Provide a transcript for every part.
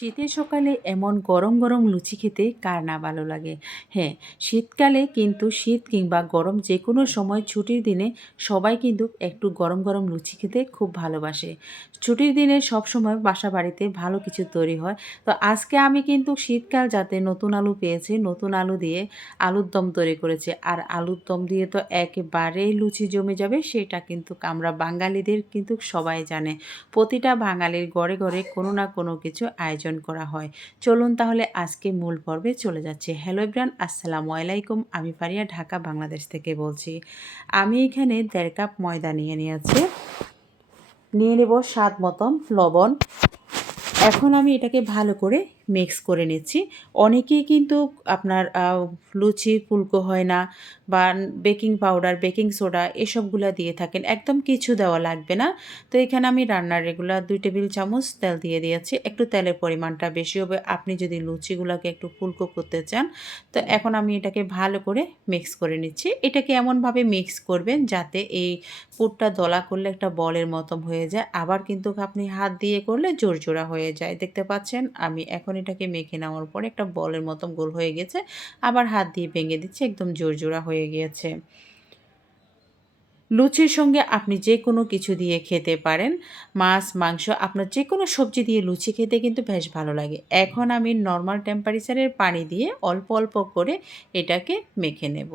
শীতের সকালে এমন গরম গরম লুচি খেতে কার না ভালো লাগে? হ্যাঁ শীতকালে কিন্তু শীত কিংবা গরম যে কোনো সময় ছুটির দিনে সবাই কিন্তু একটু গরম গরম লুচি খেতে খুব ভালোবাসে। ছুটির দিনে সব সময় বাসা বাড়িতে ভালো কিছু তৈরি হয়। তো আজকে আমি কিন্তু শীতকাল যাতে নতুন আলু পেয়েছি, নতুন আলু দিয়ে আলুর দম তৈরি করেছি। আর আলুর দম দিয়ে তো একেবারেই লুচি জমে যাবে, সেটা কিন্তু আমরা বাঙালিদের কিন্তু সবাই জানে। প্রতিটা বাঙালির ঘরে ঘরে কোনো না কোনো কিছু আয়োজন করা হয়। চলুন তাহলে আজকে মূল পর্বে চলে যাচ্ছে। হ্যালো ইব্রান আসসালামু আলাইকুম। আমি ফারিয়া, ঢাকা, বাংলাদেশ থেকে বলছি। আমি এখানে দেড় কাপ ময়দা নিয়ে নিয়েছি। নিয়ে নেব স্বাদ মতন লবণ। এখন আমি এটাকে ভালো করে মিক্স করে নিচ্ছি। অনেকেই কিন্তু আপনার লুচি, ফুলকো হয় না বা বেকিং পাউডার, বেকিং সোডা এসবগুলো দিয়ে থাকেন। একদম কিছু দেওয়া লাগবে না। তো এখানে আমি রান্নার রেগুলার দুই টেবিল চামচ তেল দিয়ে দিয়েছি। একটু তেলের পরিমাণটা বেশি হবে। আপনি যদি লুচিগুলোকে একটু ফুলকো করতে চান, তো এখন আমি এটাকে ভালো করে মিক্স করে নিচ্ছি। এটাকে এমনভাবে মিক্স করবেন যাতে এই পুরটা দলা করলে একটা বলের মতন হয়ে যায়। আবার কিন্তু আপনি হাত দিয়ে করলে জোর জোড়া হয়ে যায়। দেখতে পাচ্ছেন? আমি এখন এটাকে মেখে নেওয়ার পরে একটা বলের মতন গোল হয়ে গেছে, আবার হাত দিয়ে ভেঙে দিচ্ছে, একদম জোর জোড়া হয়ে গিয়েছে। লুচির সঙ্গে আপনি যে কোনো কিছু দিয়ে খেতে পারেন। মাছ, মাংস, আপনার যে কোনো সবজি দিয়ে লুচি খেতে কিন্তু বেশ ভালো লাগে। এখন আমি নর্মাল টেম্পারেচারের পানি দিয়ে অল্প অল্প করে এটাকে মেখে নেব।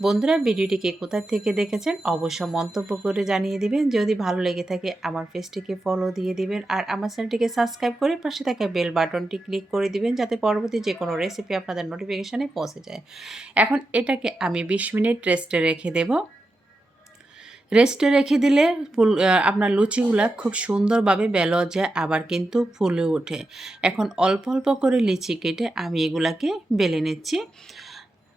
বন্ধুরা ভিডিওটিকে কোথা থেকে দেখেছেন অবশ্য মন্তব্য করে জানিয়ে দিবেন। যদি ভালো লেগে থাকে, আমার পেজটিকে ফলো দিয়ে দিবেন আর আমার চ্যানেলটিকে সাবস্ক্রাইব করে পাশে থাকা বেল বাটনটি ক্লিক করে দিবেন যাতে পরবর্তী যে কোনো রেসিপি আপনাদের নোটিফিকেশানে পৌঁছে যায়। এখন এটাকে আমি বিশ মিনিট রেস্টে রেখে দেবো। রেস্টে রেখে দিলে ফুল আপনার লুচিগুলা খুব সুন্দরভাবে বেলো যায় আবার কিন্তু ফুলে ওঠে। এখন অল্প অল্প করে লিচি কেটে আমি এগুলাকে বেলে নিচ্ছি।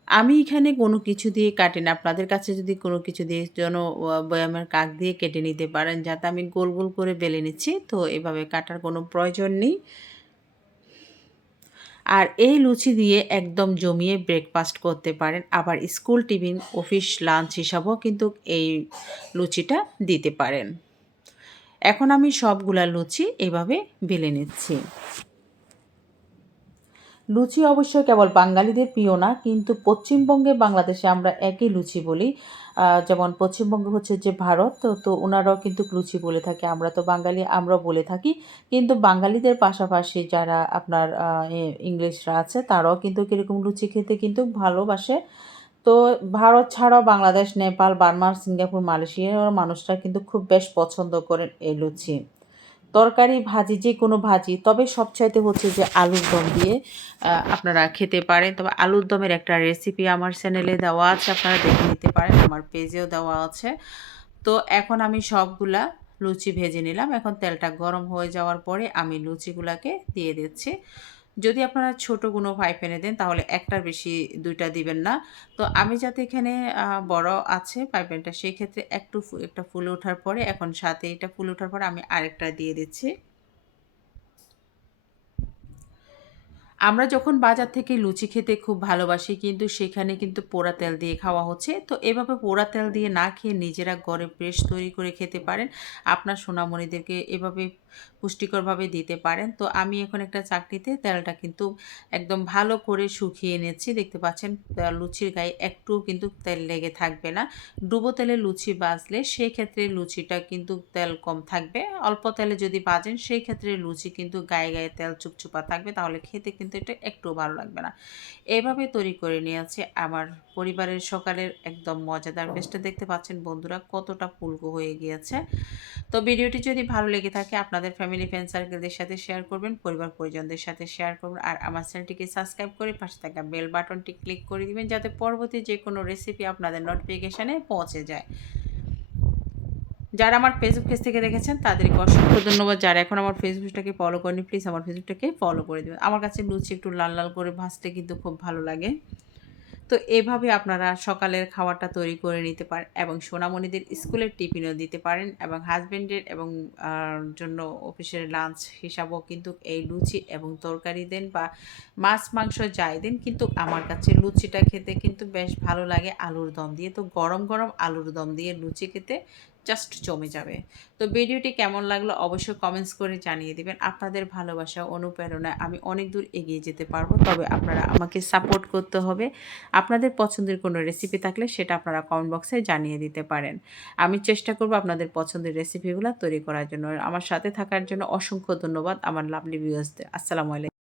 আমি এখানে কোনো কিছু দিয়ে কাটি না। আপনাদের কাছে যদি কোনো কিছু দিয়ে যেন বয়ামের কাক দিয়ে কেটে নিতে পারেন, যাতে আমি গোল গোল করে বেলে নিচ্ছি, তো এভাবে কাটার কোনো প্রয়োজন নেই। আর এই লুচি দিয়ে একদম জমিয়ে ব্রেকফাস্ট করতে পারেন। আবার স্কুল টিফিন অফিস লাঞ্চ হিসাবেও কিন্তু এই লুচিটা দিতে পারেন। এখন আমি সবগুলা লুচি এভাবে বেলে নিচ্ছি। লুচি অবশ্য কেবল বাঙালিদের প্রিয় না, কিন্তু পশ্চিমবঙ্গে বাংলাদেশে আমরা একই লুচি বলি। যেমন পশ্চিমবঙ্গ হচ্ছে যে ভারত, তো ওনারাও কিন্তু লুচি বলে থাকে, আমরা তো বাঙালি, আমরাও বলে থাকি। কিন্তু বাঙালিদের পাশাপাশি যারা আপনার ইংলিশরা আছে, তারাও কিন্তু কীরকম লুচি খেতে কিন্তু ভালোবাসে। তো ভারত ছাড়াও বাংলাদেশ, নেপাল, বার্মা, সিঙ্গাপুর, মালয়েশিয়ার মানুষরা কিন্তু খুব বেশ পছন্দ করেন এই লুচি। তরকারি, ভাজি, যে কোনো ভাজি, তবে সবচাইতে হচ্ছে যে আলুর দম দিয়ে আপনারা খেতে পারেন। তবে আলুর দমের একটা রেসিপি আমার চ্যানেলে দেওয়া আছে, আপনারা দেখে নিতে পারেন, আমার পেজেও দেওয়া আছে। তো এখন আমি সবগুলা লুচি ভেজে নিলাম। এখন তেলটা গরম হয়ে যাওয়ার পরে আমি লুচিগুলাকে দিয়ে দিচ্ছি। যদি আপনারা ছোটো কোনো ফ্রাই প্যানে দেন, তাহলে একটার বেশি দুইটা দিবেন না। তো আমি যাতে এখানে বড় আছে ফ্রাই প্যানটা সেই ক্ষেত্রে একটু একটা ফুলে ওঠার পরে, এখন সাথে এটা ফুলে ওঠার পরে আমি আরেকটা দিয়ে দিচ্ছি। আমরা যখন বাজার থেকে লুচি খেতে খুব ভালোবাসি, কিন্তু সেখানে কিন্তু পোড়া তেল দিয়ে খাওয়া হচ্ছে। তো এভাবে পোড়া তেল দিয়ে না খেয়ে নিজেরা ঘরে ফ্রেশ তৈরি করে খেতে পারেন। আপনার সোনামণিদেরকে এভাবে পুষ্টিকরভাবে দিতে পারেন। তো আমি এখন একটা চাকরিতে তেলটা কিন্তু একদম ভালো করে শুকিয়ে নিচ্ছি দেখতে পাচ্ছেন লুচির গায়ে একটু কিন্তু তেল লেগে থাকবে না। ডুবো তেলে লুচি বাজলে সেই ক্ষেত্রে লুচিটা কিন্তু তেল কম থাকবে। অল্প তেলে যদি বাজেন সেই ক্ষেত্রে লুচি কিন্তু গায়ে গায়ে তেল চুপচুপা থাকবে। তাহলে খেতে কিন্তু এটা একটু ভালো লাগবে না। এভাবে তৈরি করে নিয়েছে আমার পরিবারের সকালের একদম মজাদার বেশটা দেখতে পাচ্ছেন বন্ধুরা, কতটা ফুলকো হয়ে গিয়েছে। তো ভিডিওটি যদি ভালো লেগে থাকে আপনাদের ফ্যামিলি ফ্রেন্ড সার্কেলদের সাথে শেয়ার করবেন, পরিবার পরিজনদের সাথে শেয়ার করবেন, আর আমার চ্যানেলটিকে সাবস্ক্রাইব করে পাশে থাকা বেল বাটনটি ক্লিক করে দিবেন, যাতে পরবর্তী যে কোনো রেসিপি আপনাদের নোটিফিকেশানে পৌঁছে যায়। যারা আমার ফেসবুক পেজ থেকে দেখেছেন, তাদেরকে অসংখ্য ধন্যবাদ। যারা এখন আমার ফেসবুকটাকে ফলো করেনি প্লিজ আমার ফেসবুকটাকে ফলো করে দেবেন। আমার কাছে লুচি একটু লাল লাল করে ভাজতে কিন্তু খুব ভালো লাগে। তো এভাবে আপনারা সকালের খাবারটা তৈরি করে নিতে পারেন এবং সোনামণিদের স্কুলের টিফিনও দিতে পারেন এবং হাজব্যান্ডের এবং জন্য অফিসের লাঞ্চ হিসাবও কিন্তু এই লুচি এবং তরকারি দেন বা মাছ, মাংস যাই দেন কিন্তু আমার কাছে লুচিটা খেতে কিন্তু বেশ ভালো লাগে আলুর দম দিয়ে। তো গরম গরম আলুর দম দিয়ে লুচি খেতে জাস্ট জমে যাবে। তো ভিডিওটি কেমন লাগল অবশ্যই কমেন্টস করে জানিয়ে দেবেন। আপনাদের ভালোবাসা, অনুপ্রেরণায় আমি অনেক দূর এগিয়ে যেতে পারব। তবে আপনারা আমাকে সাপোর্ট করতে হবে। আপনাদের পছন্দের কোনো রেসিপি থাকলে সেটা আপনারা কমেন্ট বক্সে জানিয়ে দিতে পারেন। আমি চেষ্টা করব আপনাদের পছন্দের রেসিপিগুলো তৈরি করার জন্য। আমার সাথে থাকার জন্য অসংখ্য ধন্যবাদ আমার লাভলি ভিউয়ার্সদের আসসালামু আলাইকুম।